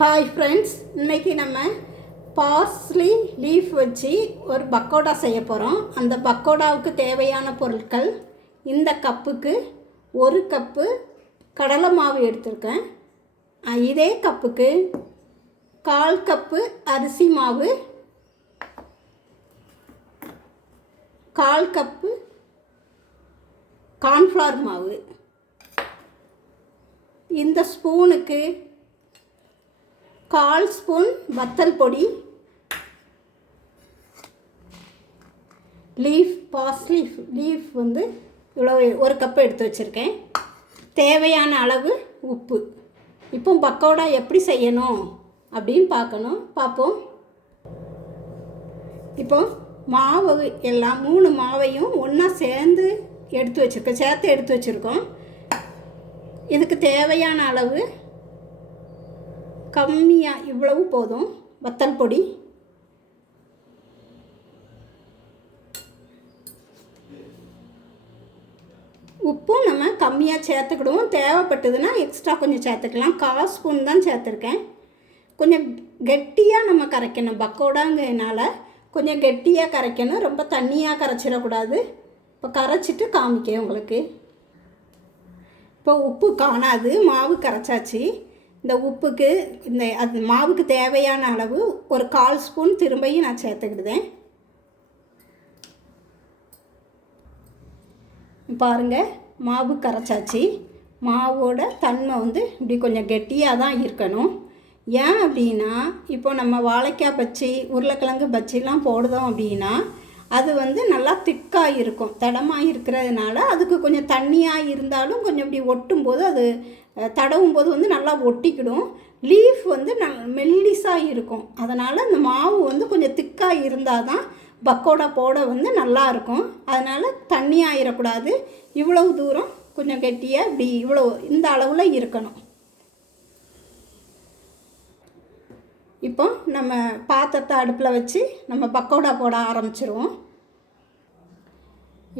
Hi friends இன்றைக்கி நம்ம parsley leaf வச்சு ஒரு பக்கோடா செய்ய போகிறோம் அந்த பக்கோடாவுக்கு தேவையான பொருட்கள் இந்த கப்புக்கு ஒரு கப்பு கடலை மாவு எடுத்திருக்கேன். இதே கப்புக்கு கால் கப்பு அரிசி மாவு கால் கப்பு கார்ன்ஃப்ளவர் மாவு. இந்த ஸ்பூனுக்கு கால் ஸ்பூன் வத்தல் பொடி லீஃப் பாஸ் லீஃப் லீஃப் வந்து இவ்வளோ ஒரு கப்பு எடுத்து வச்சுருக்கேன். தேவையான அளவு உப்பு. இப்போ பக்கோடா எப்படி செய்யணும் அப்படின்னு பார்க்கணும். பார்ப்போம். இப்போ மாவு எல்லாம் மூணு மாவையும் ஒன்றா சேர்ந்து எடுத்து வச்சுருக்கோம். சேர்த்து எடுத்து வச்சுருக்கோம். இதுக்கு தேவையான அளவு கம்மியாக இவ்வளவு போதும்? வத்தல் பொடி. உப்பும் நம்ம கம்மியாக சேர்த்துக்கிடுவோம். தேவைப்பட்டதுன்னா எக்ஸ்ட்ரா கொஞ்சம் சேர்த்துக்கலாம். கால் ஸ்பூன் தான் சேர்த்துருக்கேன். கொஞ்சம் கெட்டியாக நம்ம கரைக்கணும். பக்கோடாங்கிறதுனால கொஞ்சம் கெட்டியாக கரைக்கணும். ரொம்ப தண்ணியாக கரைச்சிடக்கூடாது. இப்போ கரைச்சிட்டு காமிக்கேன் உங்களுக்கு. இப்போ உப்பு காணாது. மாவு கரைச்சாச்சு. இந்த உப்புக்கு இந்த அது மாவுக்கு தேவையான அளவு ஒரு கால் ஸ்பூன் திரும்பியும் நான் சேர்த்துக்கிடுதேன். பாருங்கள் மாவு கரைச்சாச்சு. மாவோட தன்மை வந்து இப்படி கொஞ்சம் கெட்டியாக தான் இருக்கணும். ஏன் அப்படின்னா இப்போ நம்ம வாழைக்காய் பச்சி உருளைக்கிழங்கு பச்சிலாம் போடுதோம் அப்படின்னா அது வந்து நல்லா திக்காக இருக்கும். தடமாக இருக்கிறதுனால அதுக்கு கொஞ்சம் தண்ணியாக இருந்தாலும் கொஞ்சம் இப்படி ஒட்டும் போது அது தடவும் போது வந்து நல்லா ஒட்டிக்கிடும். லீஃப் வந்து ந மெல்லிஸாக இருக்கும். அதனால் அந்த மாவு வந்து கொஞ்சம் திக்காக இருந்தால் தான் பக்கோடா போட வந்து நல்லா இருக்கும். அதனால் தண்ணி ஆயிடக்கூடாது இவ்வளவு தூரம் கொஞ்சம் கெட்டியாக இப்படி இவ்வளோ இந்த அளவில் இருக்கணும். இப்போ நம்ம பாத்திரத்தை அடுப்பில் வச்சு நம்ம பக்கோடா போட ஆரம்பிச்சிருவோம்.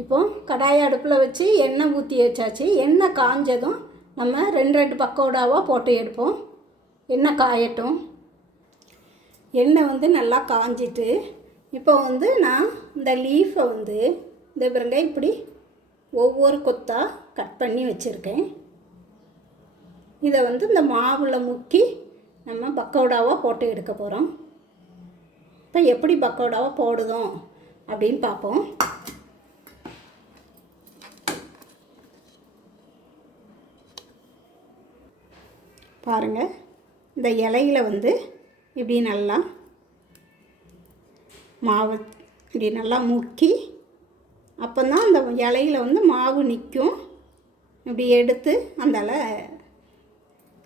இப்போ கடாயை அடுப்பில் வச்சு எண்ணெய் ஊற்றி வச்சாச்சு. எண்ணெய் காஞ்சதும் நம்ம ரெண்டு ரெண்டு பக்கோடாவாக போட்டு எடுப்போம். எண்ணெய் காயட்டும். எண்ணெய் வந்து நல்லா காஞ்சிட்டு இப்போ வந்து நான் இந்த லீஃபை வந்து இந்த பிறங்க இப்படி ஒவ்வொரு கொத்தாக கட் பண்ணி வச்சுருக்கேன். இதை வந்து இந்த மாவில் முக்கி நம்ம பக்கோடாவாக போட்டு எடுக்க போகிறோம் இப்போ எப்படி பக்கோடாவாக போடுதோம் அப்படின்னு பார்ப்போம். பாருங்கள் இந்த இலையில வந்து இப்படி நல்லா மாவு இப்படி நல்லா முக்கி அப்போ தான் அந்த இலையில வந்து மாவு நிற்கும் இப்படி எடுத்து அந்த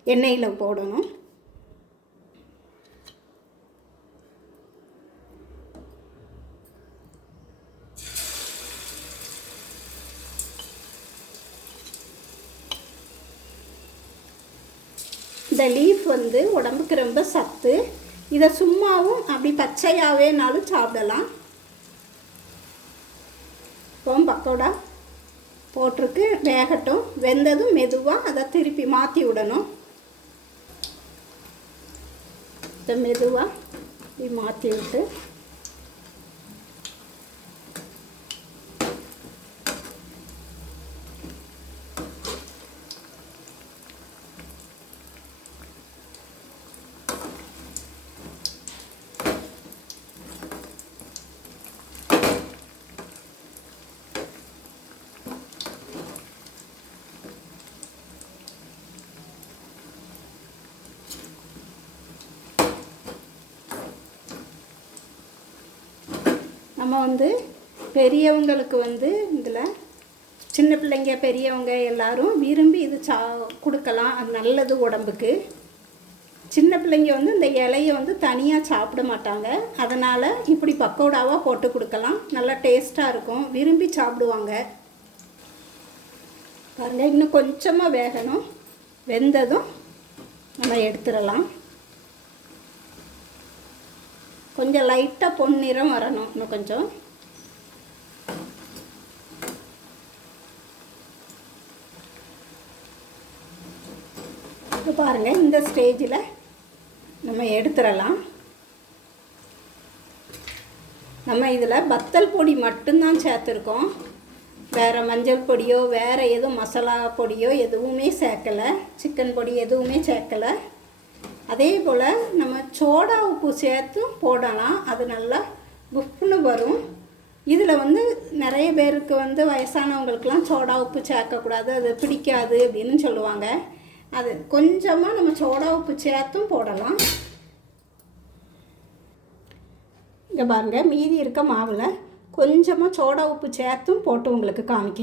எண்ணெயில் போடணும். இந்த லீஃப் வந்து உடம்புக்கு ரொம்ப சத்து. இதை சும்மாவும் அப்படி பச்சையாகவேனாலும் சாப்பிடலாம். இப்போ பக்கோடா போட்டிருக்கு. வேகட்டும். வெந்ததும் மெதுவாக அதை திருப்பி மாற்றி விடணும். இதை மெதுவாக இப்படி மாற்றி விட்டு நம்ம வந்து பெரியவங்களுக்கு வந்து இதில் சின்ன பிள்ளைங்க பெரியவங்க எல்லாரும் விரும்பி இது சா கொடுக்கலாம். அது நல்லது உடம்புக்கு. சின்ன பிள்ளைங்க வந்து இந்த இலையை வந்து தனியாக சாப்பிட மாட்டாங்க. அதனால் இப்படி பக்கோடாவாக போட்டு கொடுக்கலாம். நல்லா டேஸ்ட்டாக இருக்கும். விரும்பி சாப்பிடுவாங்க. பாருங்கள் இன்னும் கொஞ்சமாக வேகணும். வெந்ததும் நம்ம எடுத்துடலாம். கொஞ்சம் லைட்டாக பொன்னிறம் வரணும் இன்னும் கொஞ்சம். இப்போ பாருங்கள் இந்த ஸ்டேஜில் நம்ம எடுத்துடலாம். நம்ம இதில் வத்தல் பொடி மட்டும்தான் சேர்த்துருக்கோம். வேறு மஞ்சள் பொடியோ வேறு எதுவும் மசாலா பொடியோ எதுவுமே சேர்க்கலை. சிக்கன் பொடி எதுவுமே சேர்க்கலை. அதே போல் நம்ம சோடா உப்பு சேர்த்தும் போடலாம். அது நல்லா புஃப்னு வரும். இதில் வந்து நிறைய பேருக்கு வந்து வயசானவங்களுக்கெலாம் சோடா உப்பு சேர்க்கக்கூடாது. அது பிடிக்காது அப்படின்னு சொல்லுவாங்க. அது கொஞ்சமாக நம்ம சோடா உப்பு சேர்த்தும் போடலாம். இங்கே பாருங்கள் மீதி இருக்க மாவில் கொஞ்சமாக சோடா உப்பு சேர்த்தும் போட்டு உங்களுக்கு காமிக்க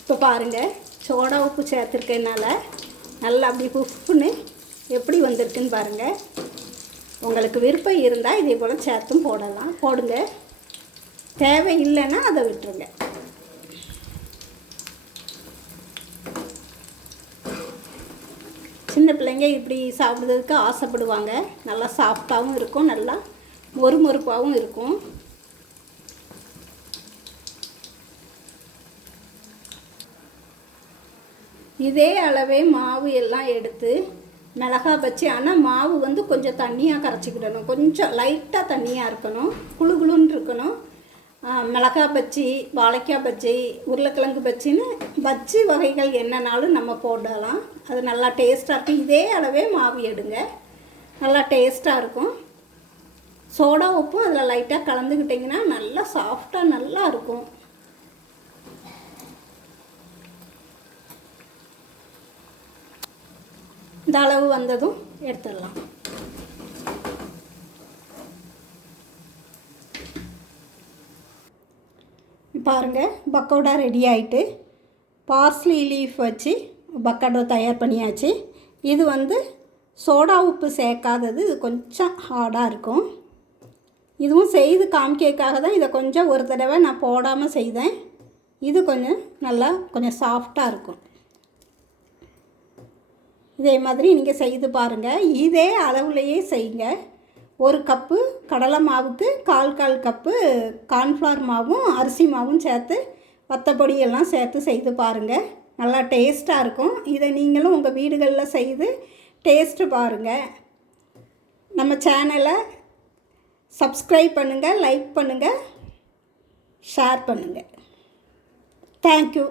இப்போ பாருங்கள் சோடா உப்பு சேர்த்துருக்கனால நல்லா அப்படி புஃப்னு வந்திருக்குன்னு பாருங்கள் உங்களுக்கு விருப்பம் இருந்தால் இதே போல் சேர்த்தும் போடலாம். போடுங்க. தேவை இல்லைன்னா அதை விட்டுருங்க. சின்ன பிள்ளைங்க இப்படி சாப்பிட்றதுக்கு ஆசைப்படுவாங்க. நல்லா சாஃப்டாகவும் இருக்கும் நல்லா மொறுமொறுப்பாகவும் இருக்கும். இதே அளவே மாவு எல்லாம் எடுத்து மிளகா பச்சி ஆனால் மாவு வந்து கொஞ்சம் தண்ணியாக கரைச்சிக்கிடணும். கொஞ்சம் லைட்டாக தண்ணியாக இருக்கணும். குழு குழுன்னு இருக்கணும். மிளகா பச்சி வாழைக்காய் பச்சி உருளைக்கிழங்கு பச்சின்னு பச்சி வகைகள் என்னன்னாலும் நம்ம போடலாம். அது நல்லா டேஸ்ட்டாக இருக்கும். இதே அளவே மாவு எடுங்க. நல்லா டேஸ்ட்டாக இருக்கும். சோடா உப்பும் அதில் லைட்டாக கலந்துக்கிட்டிங்கன்னா நல்லா சாஃப்டாக நல்லா இருக்கும். இந்த அளவு வந்ததும் எடுத்துடலாம். பாருங்கள் பக்கோடா ரெடி ஆகிட்டு பார்ஸ்லி லீஃப் வச்சு பக்கோடா தயார் பண்ணியாச்சு. இது வந்து சோடா உப்பு சேர்க்காதது இது கொஞ்சம் ஹார்டாக இருக்கும். இதுவும் செய்து காமிக்கிறதுக்காக தான் இதை கொஞ்சம் ஒரு தடவை நான் போடாமல் செய்தேன். இது கொஞ்சம் நல்லா கொஞ்சம் சாஃப்டாக இருக்கும். இதே மாதிரி நீங்கள் செய்து பாருங்கள் இதே அளவுலையே செய்யுங்க. ஒரு கப்பு கடலை மாவுக்கு கால் கால் கப்பு கார்ன்ஃப்ளவர் மாவும் அரிசி மாவும் சேர்த்து வத்தப்பொடியெல்லாம் சேர்த்து செய்து பாருங்கள் நல்லா டேஸ்ட்டாக இருக்கும். இதை நீங்களும் உங்கள் வீடுகளில் செய்து டேஸ்ட்டு பாருங்கள் நம்ம சேனலை சப்ஸ்கிரைப் பண்ணுங்கள் லைக் பண்ணுங்கள் ஷேர் பண்ணுங்கள் தேங்க்யூ